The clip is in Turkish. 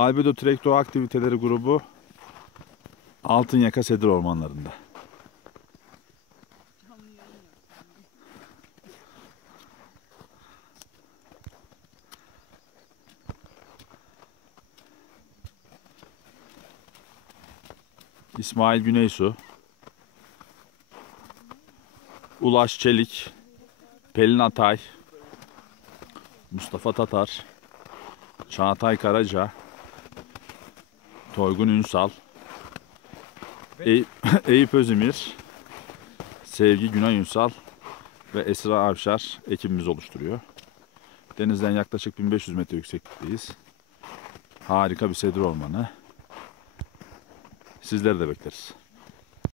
Albedo Trek Doğa Aktiviteleri grubu Altınyaka Sedir Ormanları'nda. İsmail Güneysu, Ulaş Çelik, Pelin Atay, Mustafa Tatar, Çağatay Karaca, Toygun Ünsal, Eyüp Özimir, Sevgi Günay Ünsal ve Esra Avşar ekibimiz oluşturuyor. Denizden yaklaşık 1500 metre yükseklikteyiz. Harika bir sedir ormanı. Sizleri de bekleriz.